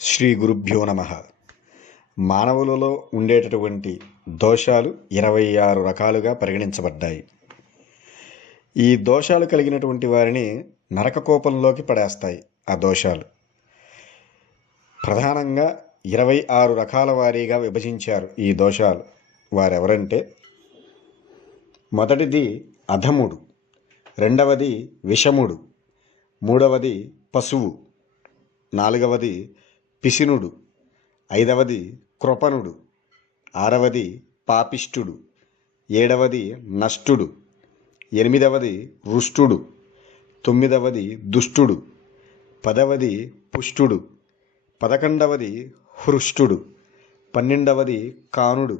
శ్రీ గురుభ్యో నమ. మానవులలో ఉండేటటువంటి దోషాలు 26 రకాలుగా పరిగణించబడ్డాయి. ఈ దోషాలు కలిగినటువంటి వారిని నరక కోపంలోకి పడేస్తాయి. ఆ దోషాలు ప్రధానంగా 26 రకాల వారీగా విభజించారు. ఈ దోషాలు వారెవరంటే, మొదటిది అధముడు, రెండవది విషముడు, మూడవది పశువు, నాలుగవది పిసినుడు, ఐదవది కృపణుడు, ఆరవది పాపిష్టుడు, ఏడవది నష్టుడు, ఎనిమిదవది రుష్టుడు, తొమ్మిదవది దుష్టుడు, పదవది పుష్టుడు, 11వది హృష్టుడు, 12వది కానుడు,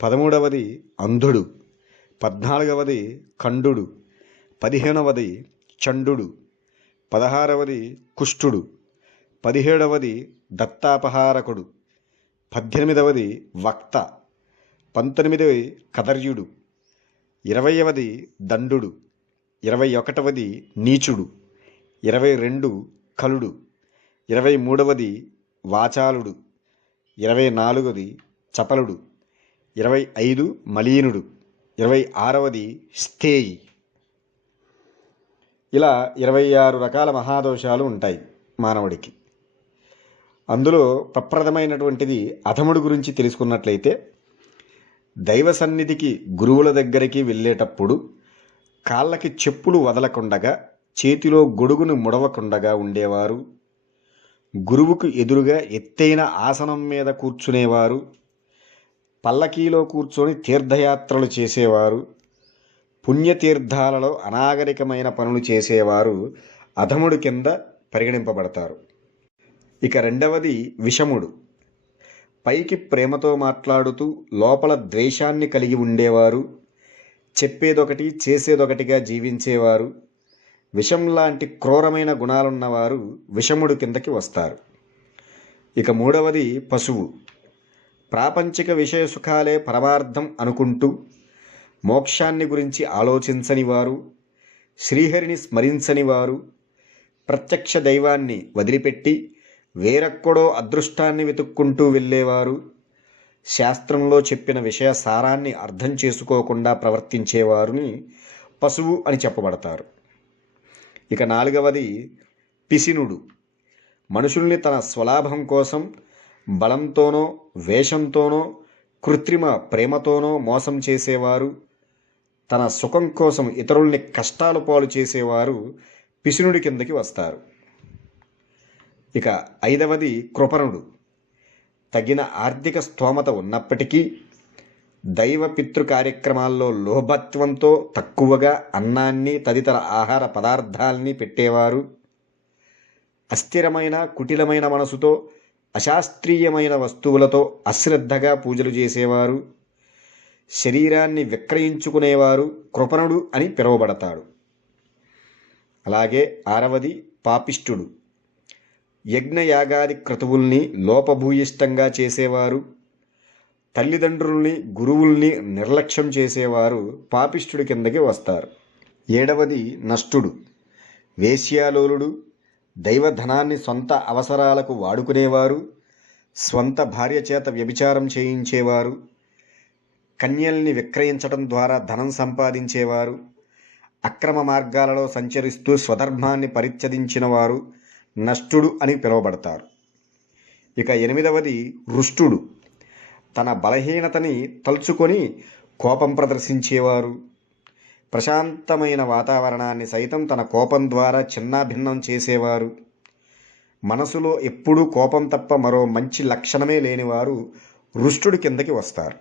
13వది అంధుడు, 14వది ఖండుడు, 15వది చండుడు, 16వది కుష్ఠుడు, 17వది దత్తాపహారకుడు, 18వది వక్త, 19వది కదర్యుడు, 20వది దండుడు, 21వది నీచుడు, 22 కలుడు, 23వది వాచాలుడు, 24వది చపలుడు, 25 మలీనుడు, 26వది స్థేయి. ఇలా 26 రకాల మహాదోషాలు ఉంటాయి మానవుడికి. అందులో ప్రప్రథమైనటువంటిది అధముడు గురించి తెలుసుకున్నట్లయితే, దైవ సన్నిధికి గురువుల దగ్గరికి వెళ్ళేటప్పుడు కాళ్ళకి చెప్పులు వదలకుండగా, చేతిలో గొడుగును ముడవకుండగా ఉండేవారు, గురువుకు ఎదురుగా ఎత్తైన ఆసనం మీద కూర్చునేవారు, పల్లకీలో కూర్చొని తీర్థయాత్రలు చేసేవారు, పుణ్యతీర్థాలలో అనాగరికమైన పనులు చేసేవారు అధముడు కింద పరిగణింపబడతారు. ఇక రెండవది విషముడు. పైకి ప్రేమతో మాట్లాడుతూ లోపల ద్వేషాన్ని కలిగి ఉండేవారు, చెప్పేదొకటి చేసేదొకటిగా జీవించేవారు, విషం లాంటి క్రూరమైన గుణాలున్నవారు విషముడు కిందకి వస్తారు. ఇక మూడవది పశువు. ప్రాపంచిక విషయ సుఖాలే పరమార్థం అనుకుంటూ మోక్షాన్ని గురించి ఆలోచించని వారు, శ్రీహరిని స్మరించని వారు, ప్రత్యక్ష దైవాన్ని వదిలిపెట్టి వేరొక్కడో అదృష్టాన్ని వెతుక్కుంటూ వెళ్ళేవారు, శాస్త్రంలో చెప్పిన విషయ సారాన్ని అర్థం చేసుకోకుండా ప్రవర్తించేవారిని పశువు అని చెప్పబడతారు. ఇక నాలుగవది పిసినుడు. మనుషుల్ని తన స్వలాభం కోసం బలంతోనో వేషంతోనో కృత్రిమ ప్రేమతోనో మోసం చేసేవారు, తన సుఖం కోసం ఇతరుల్ని కష్టాలు పాలు చేసేవారు పిసినుడి కిందకి వస్తారు. ఇక ఐదవది కృపణుడు. తగిన ఆర్థిక స్తోమత ఉన్నప్పటికీ దైవ పితృ కార్యక్రమాల్లో లోభత్వంతో తక్కువగా అన్నాన్ని తదితర ఆహార పదార్థాల్ని పెట్టేవారు, అస్థిరమైన కుటిలమైన మనసుతో అశాస్త్రీయమైన వస్తువులతో అశ్రద్ధగా పూజలు చేసేవారు, శరీరాన్ని విక్రయించుకునేవారు కృపణుడు అని పిలువబడతాడు. అలాగే ఆరవది పాపిష్టుడు. యజ్ఞయాగాది క్రతువుల్ని లోపభూయిష్టంగా చేసేవారు, తల్లిదండ్రుల్ని గురువుల్ని నిర్లక్ష్యం చేసేవారు పాపిష్టుడి కిందకి వస్తారు. ఏడవది నష్టుడు. వేశ్యాలోలుడు. దైవధనాన్ని సొంత అవసరాలకు వాడుకునేవారు, స్వంత భార్య చేత వ్యభిచారం చేయించేవారు, కన్యల్ని విక్రయించడం ద్వారా ధనం సంపాదించేవారు, అక్రమ మార్గాలలో సంచరిస్తూ స్వధర్మాన్ని పరిత్యజించిన వారు నష్టుడు అని పిలువబడతారు. ఇక ఎనిమిదవది రుష్టుడు. తన బలహీనతని తలుచుకొని కోపం ప్రదర్శించేవారు, ప్రశాంతమైన వాతావరణాన్ని సైతం తన కోపం ద్వారా చిన్నాభిన్నం చేసేవారు, మనసులో ఎప్పుడూ కోపం తప్ప మరో మంచి లక్షణమే లేనివారు రుష్టుడి కిందకి వస్తారు.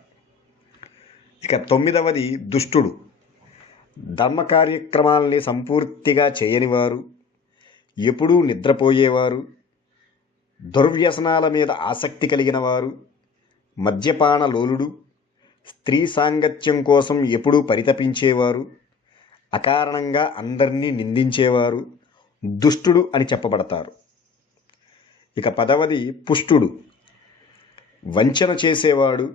ఇక తొమ్మిదవది దుష్టుడు. ధర్మ కార్యక్రమాల్ని సంపూర్తిగా చేయనివారు, ఎప్పుడూ నిద్రపోయేవారు, దుర్వ్యసనాల మీద ఆసక్తి కలిగిన వారు, మద్యపాన లోలుడు, స్త్రీ సాంగత్యం కోసం ఎప్పుడూ పరితపించేవారు, అకారణంగా అందరినీ నిందించేవారు దుష్టుడు అని చెప్పబడతారు. ఇక పదవది పుష్టుడు. వంచన చేసేవాడు,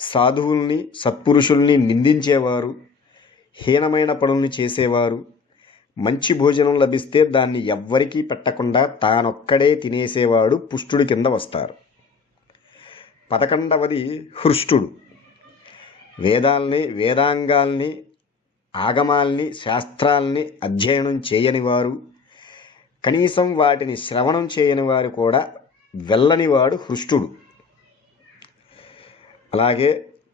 సాధువుల్ని సత్పురుషుల్ని నిందించేవారు, హీనమైన పనుల్ని చేసేవారు, మంచి భోజనం లభిస్తే దాన్ని ఎవ్వరికీ పెట్టకుండా తానొక్కడే తినేసేవాడు పుష్టుడి కింద వస్తారు. 11వది హృష్టుడు. వేదాంగాల్ని ఆగమాల్ని శాస్త్రాల్ని అధ్యయనం చేయనివారు, కనీసం వాటిని శ్రవణం చేయని వారు కూడా వెళ్ళనివాడు హృష్టుడు. అలాగే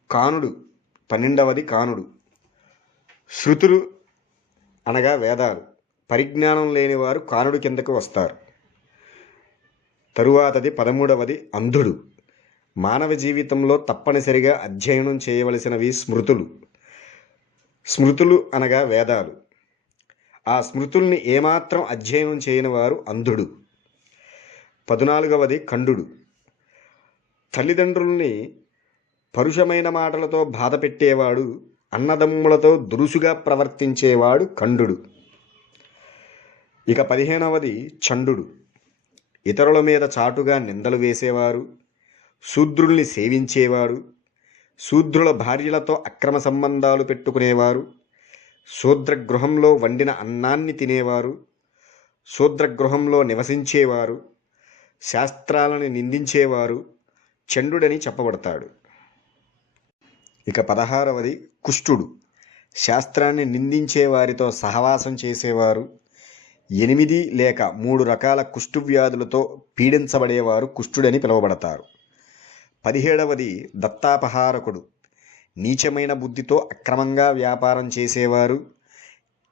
కానుడు. 12వది కానుడు. శృతులు అనగా వేదాలు పరిజ్ఞానం లేనివారు కానుడు కిందకు వస్తారు. తరువాతది 13వది అంధుడు. మానవ జీవితంలో తప్పనిసరిగా అధ్యయనం చేయవలసినవి స్మృతులు. స్మృతులు అనగా వేదాలు. ఆ స్మృతుల్ని ఏమాత్రం అధ్యయనం చేయని వారు అంధుడు. 14వది ఖండుడు. తల్లిదండ్రుల్ని పరుషమైన మాటలతో బాధ పెట్టేవాడు, అన్నదమ్ములతో దురుసుగా ప్రవర్తించేవాడు ఖండుడు. ఇక 15వది చండుడు. ఇతరుల మీద చాటుగా నిందలు వేసేవారు, శూద్రుల్ని సేవించేవాడు, శూద్రుల భార్యలతో అక్రమ సంబంధాలు పెట్టుకునేవారు, శూద్రగృహంలో వండిన అన్నాన్ని తినేవారు, శూద్రగృహంలో నివసించేవారు, శాస్త్రాలను నిందించేవారు చండుడని చెప్పబడతాడు. ఇక 16వది కుష్టుడు. శాస్త్రాన్ని నిందించే వారితో సహవాసం చేసేవారు, 8 లేక 3 రకాల కుష్టు వ్యాధులతో పీడించబడేవారు కుష్టుడని పిలువబడతారు. 17వది దత్తాపహారకుడు. నీచమైన బుద్ధితో అక్రమంగా వ్యాపారం చేసేవారు,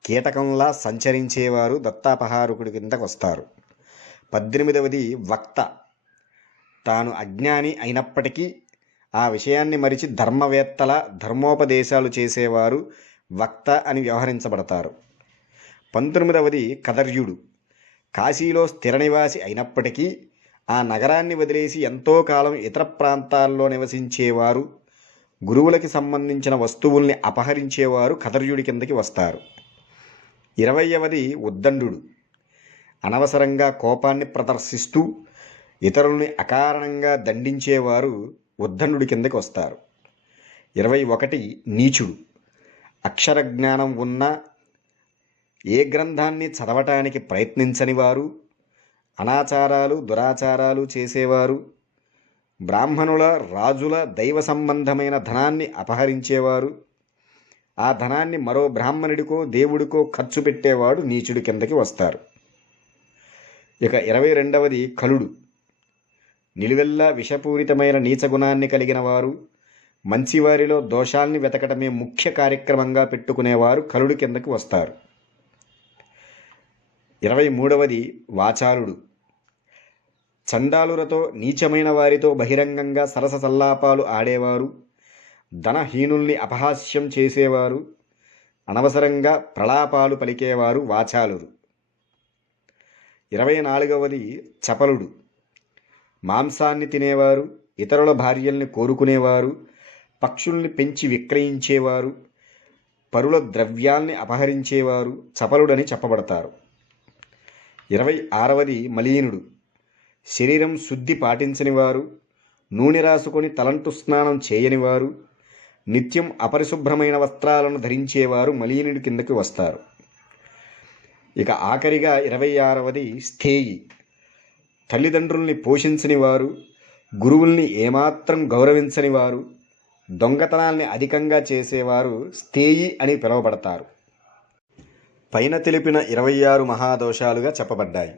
కీటకంలా సంచరించేవారు దత్తాపహారకుడి కిందకు వస్తారు. 18వది వక్త. తాను అజ్ఞాని అయినప్పటికీ ఆ విషయాన్ని మరిచి ధర్మవేత్తల ధర్మోపదేశాలు చేసేవారు వక్త అని వ్యవహరించబడతారు. 19వది కదర్యుడు. కాశీలో స్థిర నివాసి అయినప్పటికీ ఆ నగరాన్ని వదిలేసి ఎంతో కాలం ఇతర ప్రాంతాల్లో నివసించేవారు, గురువులకి సంబంధించిన వస్తువుల్ని అపహరించేవారు కదర్యుడి కిందకి వస్తారు. 20వది ఉద్దండు. అనవసరంగా కోపాన్ని ప్రదర్శిస్తూ ఇతరుల్ని అకారణంగా దండించేవారు ఉద్దండు కిందకి వస్తారు. 21 నీచుడు. అక్షర జ్ఞానం ఉన్నా ఏ గ్రంథాన్ని చదవటానికి ప్రయత్నించని వారు, అనాచారాలు దురాచారాలు చేసేవారు, బ్రాహ్మణుల రాజుల దైవ సంబంధమైన ధనాన్ని అపహరించేవారు, ఆ ధనాన్ని మరో బ్రాహ్మణుడికో దేవుడికో ఖర్చు పెట్టేవాడు నీచుడి కిందకి వస్తారు. ఇక 22వది కలుడు. నిలువెల్లా విషపూరితమైన నీచగుణాన్ని కలిగిన వారు, మంచివారిలో దోషాల్ని వెతకటమే ముఖ్య కార్యక్రమంగా పెట్టుకునేవారు కలుడు కిందకి వస్తారు. 23వది వాచాలుడు. చండాలులతో నీచమైన వారితో బహిరంగంగా సరస సల్లాపాలు ఆడేవారు, ధనహీనుల్ని అపహాస్యం చేసేవారు, అనవసరంగా ప్రలాపాలు పలికేవారు వాచాలురు. 24వది చపలుడు. మాంసాన్ని తినేవారు, ఇతరుల భార్యల్ని కోరుకునేవారు, పక్షుల్ని పెంచి విక్రయించేవారు, పరుల ద్రవ్యాల్ని అపహరించేవారు చపలుడని చెప్పబడతారు. 26వది మలీనుడు. శరీరం శుద్ధి పాటించనివారు, నూనె రాసుకొని తలంటు స్నానం చేయనివారు, నిత్యం అపరిశుభ్రమైన వస్త్రాలను ధరించేవారు మలీనుడి కిందకి వస్తారు. ఇక ఆఖరిగా 26వది స్థేయి. తల్లిదండ్రుల్ని పోషించని వారు, గురువుల్ని ఏమాత్రం గౌరవించని వారు, దొంగతనాల్ని అధికంగా చేసేవారు స్థేయి అని పిలువబడతారు. పైన తెలిపిన 26 మహాదోషాలుగా చెప్పబడ్డాయి.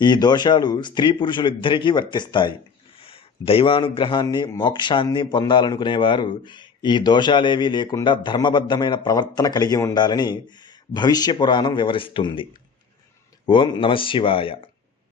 ఈ దోషాలు స్త్రీ పురుషులిద్దరికీ వర్తిస్తాయి. దైవానుగ్రహాన్ని మోక్షాన్ని పొందాలనుకునేవారు ఈ దోషాలేవీ లేకుండా ధర్మబద్ధమైన ప్రవర్తన కలిగి ఉండాలని భవిష్య పురాణం వివరిస్తుంది. ఓం నమః శివాయ.